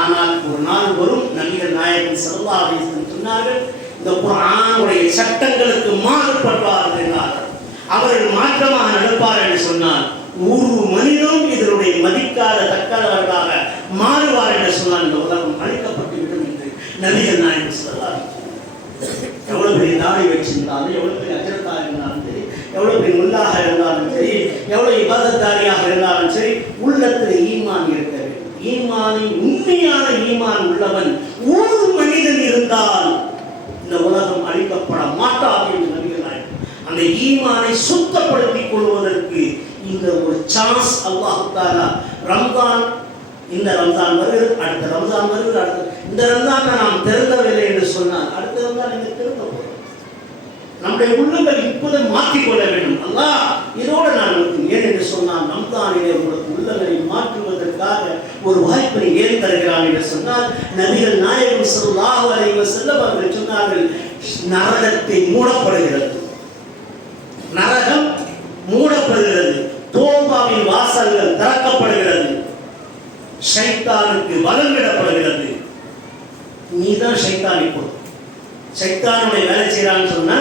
ஆனால் ஒரு நாள் வரும், நபிகள் நாயகம் ஸல்லல்லாஹு அலைஹி வஸல்லம் சொன்னார்கள், இந்த குர்ஆனுடைய சட்டங்களுக்கு மாறுபடுவார்கள் என்றார்கள். அவர்கள் மாற்றமாக நடப்பார்கள் என்று சொன்னால், ஒரு மனிதனும் இதனுடைய மதிக்காத தக்காதவர்களாக மாறுவார் என்று சொன்னால் இந்த உலகம் அழிக்கப்பட்டு விடும் என்று நபிகள் நாயகம் ஸல்லல்லாஹு அலைஹி வஸல்லம். எவ்வளவு பெரிய தாடி வச்சிருந்தாலும், எவ்வளவு பெரிய அஜரத்தா இருந்தாலும் சரி, எவ்வளவு பெரிய முல்லாக இருந்தாலும் சரி, எவ்வளவு இபாதத்தாரியாக இருந்தாலும் சரி, உள்ளத்தில் ஈமான் இருக்க வேண்டும். ஈமானை, உண்மையான ஈமான் உள்ளவன் ஒரு மனிதன் இருந்தால் இந்த உலகம் அழிக்கப்பட மாட்டாது என்று நபிகள் நாயகம் அந்த ஈமானை சுத்தப்படுத்திக் கொள்வதற்கு இந்த ஒரு சான்ஸ் அல்லாஹ் தஆலா ரமதான், இந்த ரமதான் வருகிறது, அடுத்த ரமதான் வருகிறது, அடுத்த இந்த ரமதான் நாம் திறந்தவில்லை என்று சொன்னால் அடுத்த ரமதான் இந்த திறந்த போகிறோம். நம்முடைய உள்ளங்கள் இப்போது மாற்றிக்கொள்ள வேண்டும். அல்லாஹ் இதோடு நான் ஏன் என்று சொன்னால், ரமதானிலே உங்களுக்கு உள்ளங்களை மாற்றுவதற்காக ஒரு வாய்ப்பை ஏன் தருகிறான் என்று சொன்னால், நபிகள் நாயகம் ஸல்லல்லாஹு அலைஹி வஸல்லம் அவர்கள் சொன்னார்கள், நரகத்தை மூடப்படுகிறது, நரகம் மூடப்படுகிறது, தோபாவின் வாசல்கள் திறக்கப்படுகிறது, ஷைத்தானுக்கு வலங்கிடப்படுகிறது. நீதான் ஷைத்தான். இப்போ ஷைத்தானுடைய வேலை செய்யறான்னு சொன்னா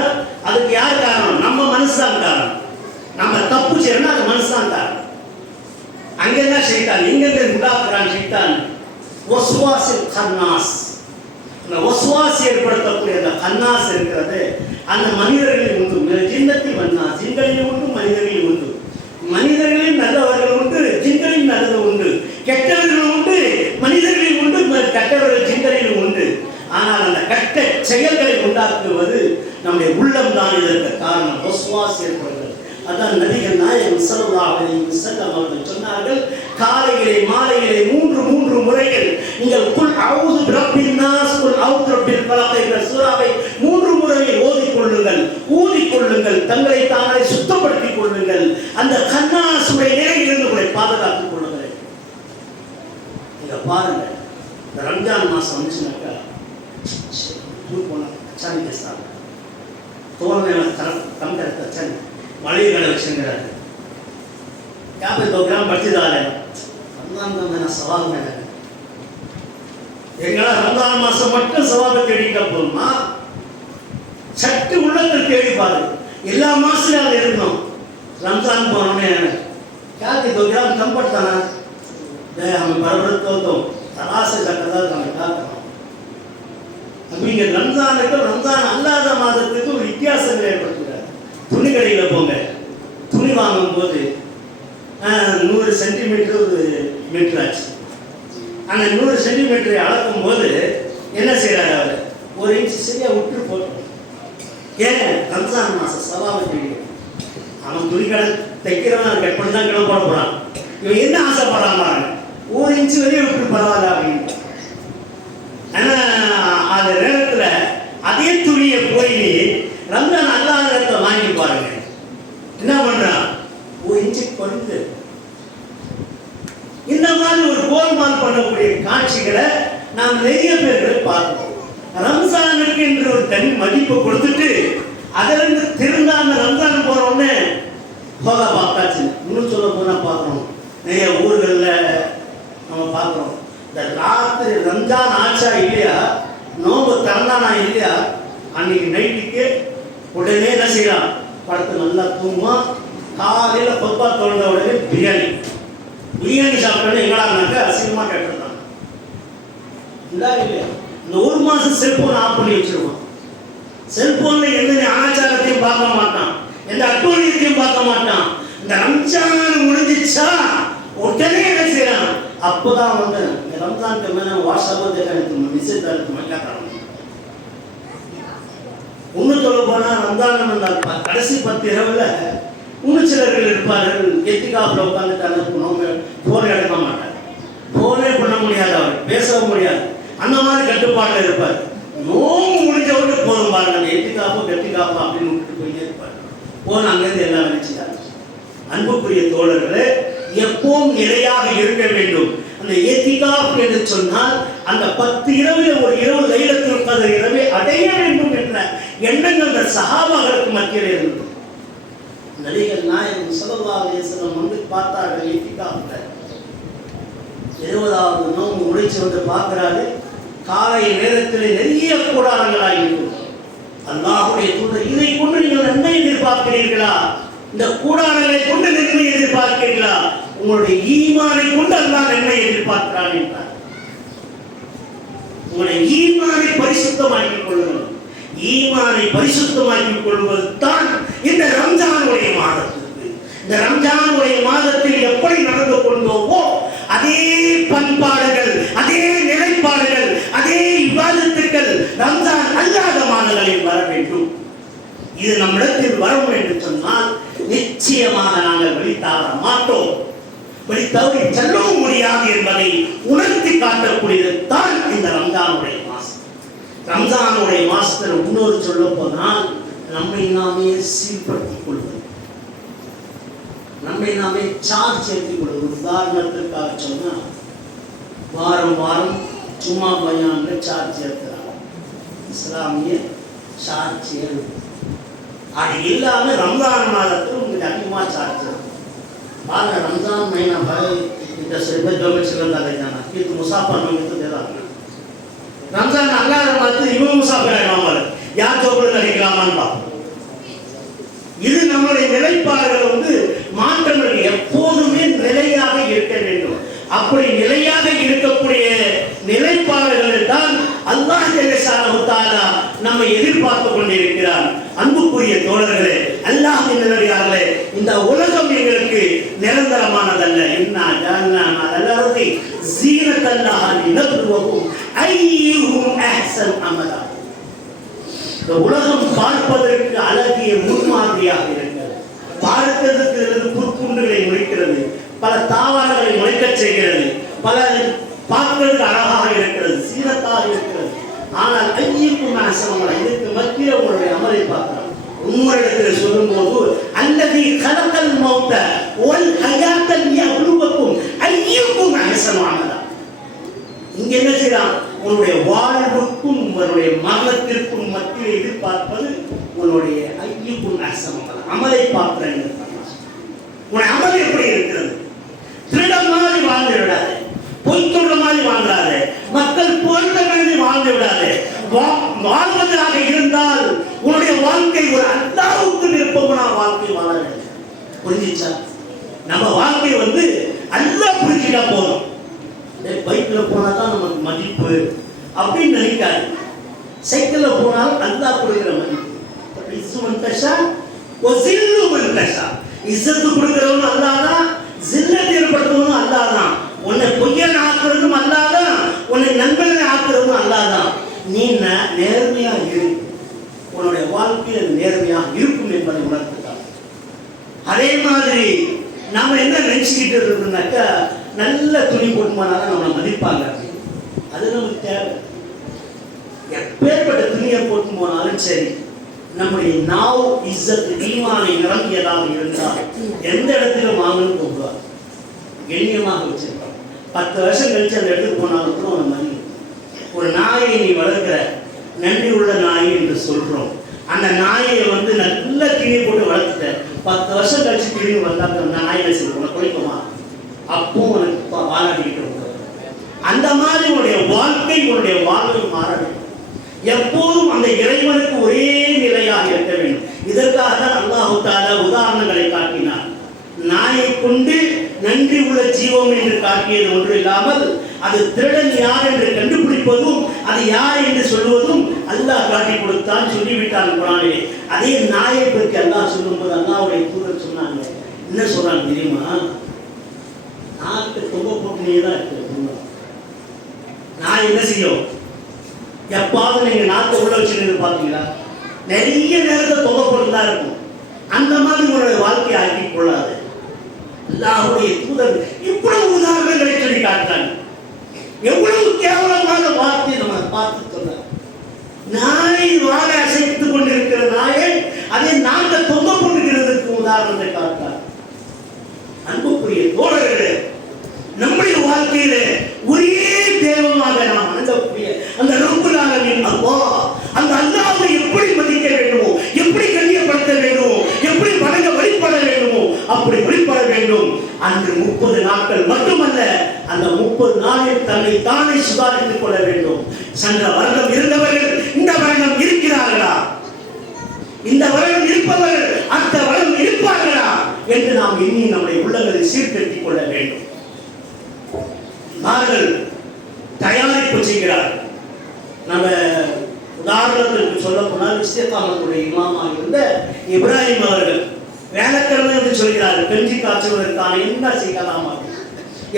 அதுக்கு யார் காரணம்? நம்ம மனசுதான் காரணம். நம்ம தப்பு செய்யறோம்னா அது மனசுதான் காரணம். அங்கதான் ஷைத்தான் எங்க உண்டாக்குறான்? ஷைத்தான் வஸ்வாஸில் கன்னாஸ், அந்த வஸ்வாஸ் ஏற்படுத்தக்கூடிய அந்த கன்னாஸ் இருக்கிறது, அந்த மனிதர்களில் உண்டு. ஜின்னத்தில் வந்தா ஜின்களில் உண்டு, மனிதர்களில் உண்டு. மனிதர்களில் நல்லவர்கள் உண்டு, ஜின்களில் நல்லது உண்டு. கெட்டவர்கள் உண்டு, கெட்ட செயல்களை உண்டாக்குவது நம்முடைய உள்ளம் தான் இதற்கு காரணம். வஸ்வாஸ் ஏற்படுகிறது. அதான் நபிகள் நாயகம் ஸல்லல்லாஹு அலைஹி வஸல்லம் அவர்கள் சொன்னார்கள், காலையிலே மாலையிலே மூன்று முறைகள் நீங்கள் குல் அஊது பிரப்பின் நாஸ் குல் அஊது பிரப்பில் ஃபலக் என்ற சூராவை 3 முறையில் ஊதிக்கொள்ளுங்கள், தங்களை தாங்களே சுத்தப்படுத்திக் கொள்ளுங்கள், அந்த கன்னாசுடைய நிலையிலிருந்து உங்களை பாதுகாத்துக் கொள்ளுங்கள். இங்க பாருங்க, இந்த ரம்ஜான் மாசம் வந்துச்சுனாக்கா போனா அச்சானி பேசுறாங்க, தோல்மையான कम करता अच्छा नहीं मड़ी कलेक्शन करा है क्या पे 2 ग्राम बढ़ती डाल है रमजान का मैंने सवाल में है எங்களா ரமலான் மாசம் மட்டும் சவாபை தேடிட்டா போதுமா? சட்டு உள்ளத்தில் தேடி பாரு. எல்லா மாசத்துலயும் அது இருக்கணும். रमजान போனோடனே क्या कि 2 ग्राम कम पड़ता ना हमें बराबर तो तलाश से सकता हमें क्या करना. நீங்க ரம்ஜான் அல்லாத மாதத்துக்கு ஒரு வித்தியாசம் ஏற்படுத்துகிறார். துணி கடையில் போங்க, துணி வாங்கும் போது 100 சென்டிமீட்டர் ஒரு மீட்டர் ஆச்சு. அந்த 100 சென்டிமீட்டரை அளக்கும் போது என்ன செய்யறாரு, அவர் 1 இன்ச் சரியா விட்டு போட்டோம். ஏன்? ரம்ஜான் மாசம் சவாபை தெரியும். அவன் துணி கடை தைக்கிறவன் கட் பண்ணி தான் கிளம்ப போட போறான். இவன் என்ன ஆசைப்படுறான் பாருங்க, 1 இன்ச் வரையும் விட்டு பரவாயில்ல அப்படின்னு. ஆனா அந்த நேரத்துல அதே துணியை போய் ரம்ஜான் அல்லாத நேரத்தை வாங்கி பாருங்க, என்ன பண்றான், 1 இன்ச்சு குறைந்து. இந்த மாதிரி ஒரு கோல்மால் பண்ணக்கூடிய காட்சிகளை நாம் நிறைய பேர்கள் பார்க்கிறோம். ரம்ஜானுக்கு என்று ஒரு தனி மதிப்பு கொடுத்துட்டு அதிலிருந்து திருந்தாம ரம்ஜான் போற உடனே போக பார்த்தாச்சு. இன்னும் சொல்ல போனா பார்க்கிறோம், நிறைய ஊர்கள்ல நம்ம பார்க்கிறோம், இந்த ராத்திரி ரம்ஜான் ஆச்சா இல்லையா, நோம்பு திறந்தானா இல்லையா, அன்னைக்கு நைட்டுக்கு உடனே என்ன செய்யலாம், படத்தை நல்லா தூங்குவான். காலையில் பொப்பா தொழுந்த உடனே பிரியாணி சாப்பிட்டோன்னே எங்கடானாக்க அசிங்கமாக கேட்டுருந்தாங்க. இல்லையா, இந்த 1 மாதம் செல்போன் ஆஃப் பண்ணி வச்சிருவான். செல்போனில் எந்த அனாச்சாரத்தையும் பார்க்க மாட்டான், எந்த அட்டூழியத்தையும் பார்க்க மாட்டான். இந்த ரம்ஜான் முடிஞ்சிச்சா உடனே என்ன செய்யறான், அப்போதான் வந்து ரம்ஜானுக்கு மேலே வாட்ஸ்அப் எனக்கு மெசேஜ் தரத்து. இன்னும் சொல்ல போனால் ரம்ஜான் கடைசி 10 இரவுல இன்னும் சிலர்கள் இருப்பார்கள், எத்திகாப்பில் உட்காந்துட்டு போன் எடுக்க மாட்டார், போனே பண்ண முடியாது, அவர் பேசவும் முடியாது, அந்த மாதிரி கட்டுப்பாட்டில் இருப்பார். நோம்பு முடிஞ்சவங்க போதும் பாருங்க, அந்த எத்திகாப்போ கெத்திகாப்போ அப்படின்னு விட்டுட்டு போயிட்டே இருப்பார். போன அங்கேருந்து எல்லாம் நினைச்சுட்டாங்க. அன்புக்குரிய தோழர்களே, எப்பவும் நிலையாக இருக்க வேண்டும். அந்த எத்திகாப் என்று சொன்னால் அந்த 10 இரவுல ஒரு இரவு லைலத்துல் கத்ர் இரவை அடைய வேண்டும் என்ற எண்ணங்கள் அந்த சஹாபாக்களுக்கு மத்தியில் இருந்தது. நபிகள் நாயகம் ஸல்லல்லாஹு அலைஹி வஸல்லம் வந்து பார்த்தார்கள், எத்திகாப்ல 20வது நோம்பு முடிச்சு வந்து பார்க்கிறாரு. காலை நேரத்தில் நிறைய கூடாரங்களாக இருக்கும். அல்லாஹ்வுடைய தூதர், இதை கொண்டு நீங்கள் நன்மை எதிர்பார்க்கிறீர்களா? இந்த கூடாரங்களை கொண்டு நன்மை எதிர்பார்க்கிறீர்களா? உங்களுடைய ஈமானை கொண்டு அல்லாஹ் நன்மை எதிர்பார்க்கிறான் என்றார். உங்களுடைய ஈமானை பரிசுத்தமாக்கிக் கொள்ளுங்கள். ஈமானை பரிசுத்தமாக்கிக் கொள்வது தான் இந்த ரம்ஜானுடைய மாதத்திற்கு. இந்த ரம்ஜானுடைய மாதத்தில் எப்படி நடந்து கொண்டோமோ அதே பண்பாடுகள், அதே நிலைப்பாடுகள், அதே இபாதத்துக்கள் ரம்ஜான் அல்லாத மாதங்களில் வர வேண்டும். இது நம்மிடத்தில் வரும் என்று சொன்னால் நிச்சயமாக நாங்கள் வழித்தவற மாட்டோம், வழித்தவறி செல்லவும் முடியாது என்பதை உணர்த்தி காட்டக்கூடியது தான் இந்த ரம்ஜானுடைய மாசம். ரம்ஜானுடைய மாசத்தில் இன்னொரு சொல்ல போனால் நம்மை நாமே சீர்படுத்திக் கொள்வது, நம்மை நாமே சார்ஜ் ஏற்றிக் கொள்வது. உதாரணத்திற்காக சொன்னால் வாரம் வாரம் சும்மா பயான்ல சார்ஜ் ஏற்றுறாங்க, இஸ்லாமிய சார்ஜ் ஏறுது. அது இல்லாம ரம்ஜான் மாதத்தில் உங்களுக்கு அதிகமாக சார்ஜ் இருக்கும். बारह रमजान महीना भाई इधर से भी दो में चलता रह जाना कि तो मुसाफिर में तो दे रहा है रमजान अल्लाह रमजान इवं मुसाफिर है मामला यार जो बोल रहे ग्रामन बा இது நம்மளுடைய நிலைப்பாடுகள் வந்து மாற்றங்கள் எப்போதுமே நிலையாக இருக்க வேண்டும். அப்படி நிலையாக இருக்கக்கூடிய நிலைப்பாடுகள் தான் அல்லாஹ் ஜல்லஷானஹு தஆலா நம்மை எதிர்பார்த்து கொண்டிருக்கிறார். அன்புக்குரிய தோழர்களே, அல்லாஹ்வின் நல்லடியார்களே, இந்த உலகம் எங்களுக்கு நிரந்தரமானதல்ல. இன்னா ஜஅல்னா அலல் அர்தி ஸீனத்தன் லஹா லினப்லுவஹும் அய்யுஹும் அஹ்ஸனு அமலா. இந்த உலகம் பார்ப்பதற்கு அழகிய முன்மாதிரியாக இருக்கிறது. பார்க்கிறதுக்கு புற்குண்டுகளை முளைக்கிறது, பல தாவரங்களை முளைக்கச் செய்கிறது, பல பார்க்கிறதுக்கு அழகாக இருக்கிறது, சீரத்தாக இருக்கிறது. ஆனால் ஐயக்கும் நாசமங்கள இதுக்கு மத்தியில் உங்களுடைய அமலை பார்க்கலாம். உங்களிடத்தில் சொல்லும் போது அல்லது கலக்கல் மௌத்த ஒல் ஹயாத்தல் யப்லுவக்கும் ஐயக்கும் நாசமானதா. இங்க என்ன செய்யலாம்? உன்னுடைய வாழ்வுக்கும் உன்னுடைய மரணத்திற்கும் மத்தியில் எதிர்பார்ப்பது உன்னுடைய ஐயக்கும் நாசமங்கள அமலை பார்க்கிறேன். உன் அமல் எப்படி இருக்கிறது? திருட மாதிரி வாழ்ந்து விடாது, பொய் சொல்ற மாதிரி வாழ்ந்தாரு, மக்கள் போன்ற மாதிரி வாழ்ந்து விடாது. வாழ்வதாக இருந்தால் உன்னுடைய வாழ்க்கை ஒரு அல்லாஹ்வுக்கு விருப்பமான வாழ்க்கை வாழ வேண்டும். புரிஞ்சுச்சா? நம்ம வாழ்க்கை அல்லாஹ் புரிஞ்சுட்டா போதும். பைக்கில் போனாதான் நமக்கு மதிப்பு அப்படின்னு நினைக்காது. சைக்கிளில் போனாலும் அல்லாஹ் கொடுக்கிற மதிப்பு. இஸ்ஸத்து கொடுக்கிறவனும் அல்லாதான், ஜில்லத் ஏற்படுத்துவனும் அல்லாதான், உன்னை பொய்யன் ஆக்குறதும் அல்லாதான், உன்னை நண்பனை ஆக்குறதும் அல்லாதான். நீ நேர்மையா இரு, உன்னுடைய வாழ்க்கையில் நேர்மையா இருக்கும் என்பதை உணர்த்துதான். அதே மாதிரி நாம என்ன நினைச்சுக்கிட்டு இருக்கோம்னாக்கா, நல்ல துணி போட்டு போனாலும் நம்மளை மதிப்பாங்க. அது நமக்கு தேவை. எப்பேற்பட்ட துணியை போட்டு போனாலும் சரி, நம்முடைய நாவ் இஸ்ஸத் ஈமானை நிரம்பியதாக இருந்தால் எந்த இடத்திலும் வாங்கன்னு கொண்டுவார், கண்ணியமாக வச்சிருப்பார். 10 வருஷம் கழிச்சு அந்த இடத்துக்கு போனாலும் கூட அவனை மதிக்கும். ஒரு நாயை நீ வளர்க்கிற, நன்றி உள்ள நாய் என்று சொல்றோம். அந்த நாயை நல்ல கிளியை போட்டு வளர்த்துட்ட, 10 வருஷம் கழிச்சு திரும்பி வந்தாக்க நாய் என்ன செய்வோம்? குளிக்குமா? அப்போ உனக்கு வாழாடிக்கிட்டு இருக்க. அந்த மாதிரி உன்னுடைய வாழ்க்கை, உன்னுடைய வாழ்வை மாற வேண்டும். எப்போதும் அந்த இறைவனுக்கு ஒரே நிலையாக இருக்க வேண்டும். இதற்காக தான் அல்லாஹ் தஆலா உதாரணங்களை காட்டினார். நாயை கொண்டு நன்றி உள்ள ஜீவம் என்று காட்டியது ஒன்று இல்லாமல், அது திருடன் யார் என்று கண்டுபிடிப்பதும் அது யார் என்று சொல்வதும் அல்லாஹ் காட்டி கொடுத்தான், சொல்லிவிட்டான் குர்ஆனிலே. அதே நாயை பற்றி அல்லாஹ் சொல்லும்போது அல்லாஹ்வுடைய தூதர் சொன்னாங்க. என்ன சொல்றாங்க தெரியுமா? நாக்கு தொங்க போட்டுனே தான் இருக்கு. நாய் என்ன செய்யும்? எப்பாவது நீங்க நாக்கு உள்ள வச்சுன்னு பார்த்தீங்களா? நிறைய நேரத்தை தொங்க போட்டு தான் இருக்கும். அந்த மாதிரி உங்களுடைய வாழ்க்கையை ஆக்கி கொள்ளாது. அல்லாஹ்வுடைய தூதர் இவ்வளவு உதாரணங்களை சொல்லி காட்டுறாங்க. எவ்வளவு கேவலமான வார்த்தை நம்ம பார்த்து சொன்னார். நாய் வாழை அசைத்துக் கொண்டிருக்கிற நாயை அதை நாங்கள் தொங்க போட்டுக்கிறதுக்கு உதாரணத்தை காட்டார். அன்புக்குரிய தோழர்களே, நம்முடைய வாழ்க்கையில ஒரே தேவமாக நாம் வணங்கக்கூடிய அந்த ரப்புல் ஆலமீன் அல்லாஹ், அந்த அல்லாஹ்வை எப்படி மதிக்க வேண்டுமோ, எப்படி கண்ணியப்படுத்த வேண்டுமோ, எப்படி வழிபட வேண்டுமோ அப்படி வழிபட வேண்டும். அன்று 30 நாட்கள் மட்டுமல்ல, அந்த 30 நாளில் தன்னை தானே சுதாரித்துக் கொள்ள வேண்டும். சென்ற வருடம் இருந்தவர்கள் இந்த வருடம் இருக்கிறார்களா? இந்த வருடம் இருப்பவர்கள் அடுத்த வருடம் இருப்பார்களா என்று நாம் எண்ணி நம்முடைய உள்ளங்களை சீர்திருத்திக் கொள்ள வேண்டும். நாங்கள் தயாரிப்பு செய்கிறார்கள். நம்ம உதாரணத்திற்கு சொல்ல போனால் இஸ்திகாமத்துடைய இமாமாக இருந்த இப்ராஹிம் அவர்கள் வேலைக்கிழமை என்று சொல்கிறார்கள். கஞ்சி காய்ச்சுவதற்கான என்ன செய்யலாம்,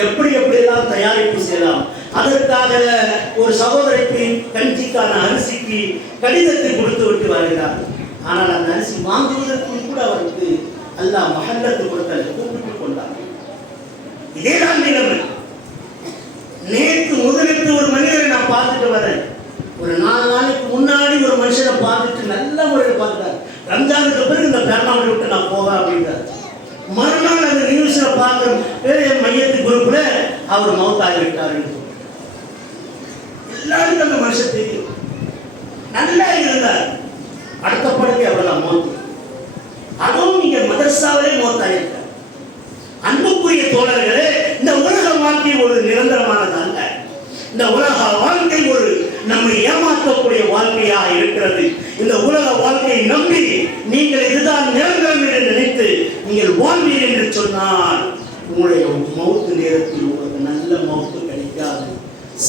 எப்படி எப்படியெல்லாம் தயாரிப்பு செய்யலாம். அதற்காக ஒரு சகோதரிக்கு கஞ்சிக்கான அரிசிக்கு கடிதத்தை கொடுத்து விட்டு வருகிறார். ஆனால் அந்த அரிசி வாங்குவதற்கும் கூட அவருக்கு அல்லாஹ் மஹல்லத்து கொடுத்தல் கூப்பிட்டுக் கொண்டார். இதேதான் நிலைமை. நேற்று முதலிட்டு ஒரு மனிதரை நான் பார்த்துட்டு வரேன். ஒரு 4 நாளைக்கு முன்னாடி ஒரு மனுஷனை பார்த்துட்டு நல்ல முறையில் பார்த்துட்டார். ரம்ஜானுக்கு பிறகு இந்த பெருநாளை விட்டு நான் போவேன் அப்படின்றார். மறுநாள் அந்த நியூஸ்ல பார்க்குற மையத்து குரூப்ல அவர் மௌத்தாகிவிட்டார். எல்லாருக்கும் அந்த மனுஷன் தெரியும், நல்லா இருந்தார். அடுத்த படத்தை அவ்வளவு மௌத்து. அதுவும் நீங்க மதரசாவிலே மௌத்தாகிட்டார். அன்புக்குரிய தோழர்களே, இந்த உலக வாழ்க்கை ஒரு நிரந்தரமானது அல்ல. இந்த உலக வாழ்க்கை ஒரு நம்மை ஏமாற்றக்கூடிய வாழ்க்கையாக இருக்கிறது. இந்த உலக வாழ்க்கையை நம்பி நீங்கள் இதுதான் நிரந்தரம் என்று நினைத்து நீங்கள் வாழ்வீர்கள் என்று சொன்னால் உங்களுடைய மௌத்து நேரத்தில் உங்களுக்கு நல்ல மௌத்து கிடைக்காது.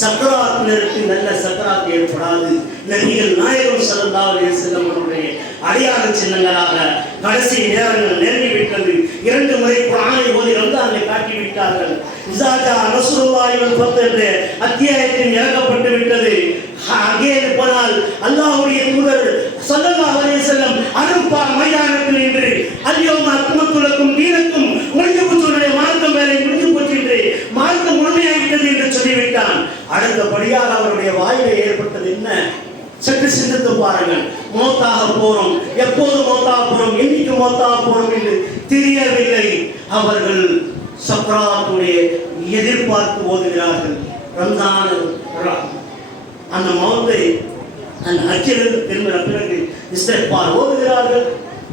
சக்கராத் நேரத்தில் நல்ல சக்கராத் ஏற்படாது. நபிகள் நாயகம் ஸல்லல்லாஹு அலைஹி வஸல்லம் அவருடைய அடையாள சின்னங்களாக கடைசி நேரங்கள் நெருங்கிவிட்டது. 2 முறை குர்ஆனை ஓதி ரம்ஜானை காட்டிவிட்டார்கள். இஸாஜா நஸ்ருல்லாஹி வல் ஃபத்ஹ் என்ற அத்தியாயத்தில் இறக்கப்பட்டு விட்டது. அங்கே போனால் அல்லாஹ்வுடைய தூதர் ஸல்லல்லாஹு அலைஹி வஸல்லம் அரஃபா மைதானத்தில் நின்று அல்யௌம அக்மல்து லக்கும் தீனக்கும் முடிஞ்சு போச்சுடைய மார்க்கம் வேலை முடிஞ்சு போச்சு என்று மார்க்கம் முழுமையாகிட்டது என்று சொல்லிவிட்டான். அடுத்தபடியாக அவருடைய வாயிலே ஏற்பட்டது என்ன? சற்று சிந்தித்து பாருங்கள். மௌத்தாக போறோம், எப்போது மௌத்தாக போறோம், என்னைக்கு மௌத்தாக போறோம் என்று தெரியவில்லை. அவர்கள் சக்ராத்துடைய எதிர்பார்த்து ஓதுகிறார்கள். ரம்ஜான் அந்த மௌத்தை அந்த அச்சிலிருந்து திரும்பின பிறகு இஸ்திக்பார் ஓதுகிறார்கள்,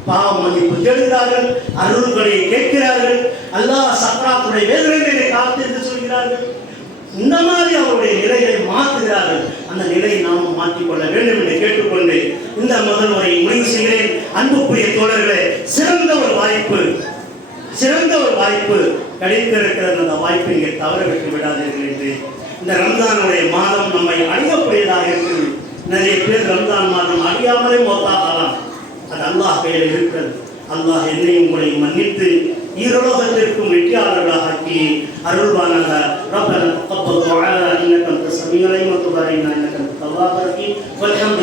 பாவ மன்னிப்பு தேடுகிறார்கள், அருள்களை கேட்கிறார்கள், அல்லாஹ் சக்ராத்துடைய வேதனைகளை காத்து என்று சொல்கிறார்கள். இந்த மாதிரி அவருடைய நிலையை மாற்றுகிறார்கள். அந்த நிலையை நாம் மாற்றிக்கொள்ள வேண்டும் என்று கேட்டுக்கொண்டு இந்த முதல் உரையை முடிவு செய்கிறேன். அன்புக்குரிய தோழர்களே, சிறந்த ஒரு வாய்ப்பு கிடைத்திருக்கிறது. அந்த வாய்ப்பை இங்கே தவற விட்டு விடாதீர்கள் என்று இந்த ரம்ஜானுடைய மாதம் நம்மை அடையக்கூடியதாக இருக்கிறது. நிறைய பேர் ரம்ஜான் மாதம் அடையாமலே மௌத்தாகலாம். அது அல்லாஹ் கையில் இருக்கிறது. அல்லாஹ் என்னையும் உங்களை மன்னித்து ஈரோலகத்திற்கும் வெற்றியாளர்களாக ஆக்கி அருள்வானாக. ரப்பனா தக்கப்பல் துஆ இன்னக அன்த ஸமீஉல் அலீம் வ துப் அலைனா இன்னக அன்த தவ்வாபுர் ரஹீம். வல்ஹம்து